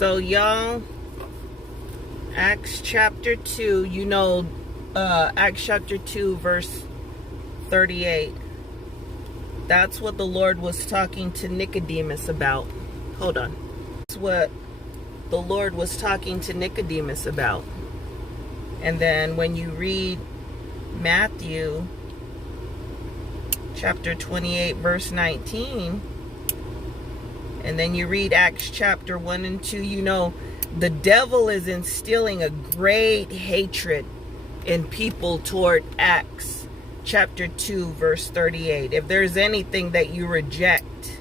So y'all, Acts chapter 2, Acts chapter 2 verse 38. That's what the Lord was talking to Nicodemus about. Hold on. That's what the Lord was talking to Nicodemus about. And then when you read Matthew chapter 28 verse 19, and then you read Acts chapter 1 and 2, the devil is instilling a great hatred in people toward Acts chapter 2 verse 38. If there's anything that you reject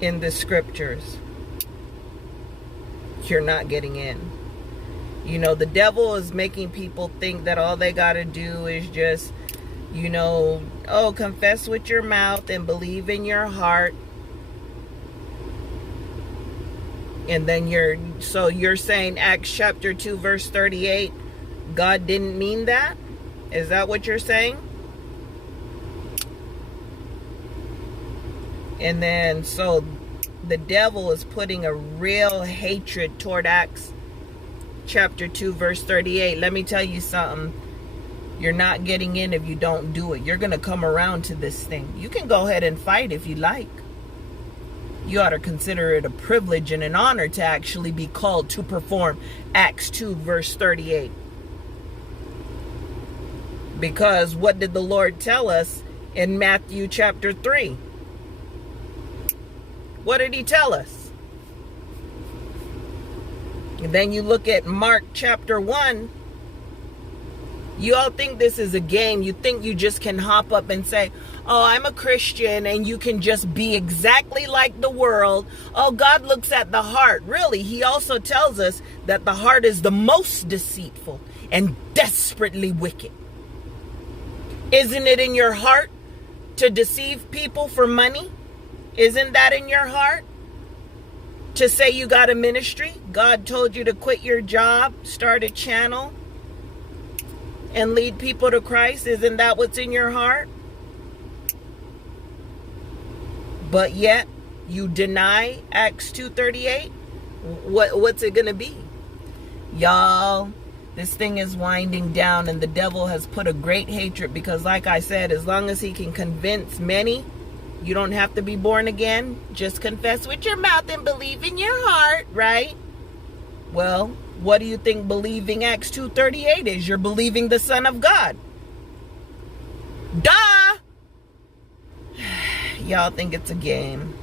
in the scriptures, you're not getting in. The devil is making people think that all they got to do is just, confess with your mouth and believe in your heart. And then you're saying Acts chapter 2 verse 38, God didn't mean that? Is that what you're saying? And then so the devil is putting a real hatred toward Acts chapter 2 verse 38. Let me tell you something. You're not getting in if you don't do it. You're going to come around to this thing. You can go ahead and fight if you like. You ought to consider it a privilege and an honor to actually be called to perform Acts 2 verse 38. Because what did the Lord tell us in Matthew chapter 3? What did he tell us? And then you look at Mark chapter 1. You all think this is a game. You think you just can hop up and say, oh, I'm a Christian, and you can just be exactly like the world. Oh, God looks at the heart. Really, he also tells us that the heart is the most deceitful and desperately wicked. Isn't it in your heart to deceive people for money? Isn't that in your heart? To say you got a ministry? God told you to quit your job, start a channel, and lead people to Christ. Isn't that what's in your heart? But yet you deny Acts 2:38. What's it gonna be? Y'all, this thing is winding down, and the devil has put a great hatred, because like I said, as long as he can convince many, you don't have to be born again. Just confess with your mouth and believe in your heart, right? Well, what do you think believing Acts 2:38 is? You're believing the Son of God. Duh! Y'all think it's a game.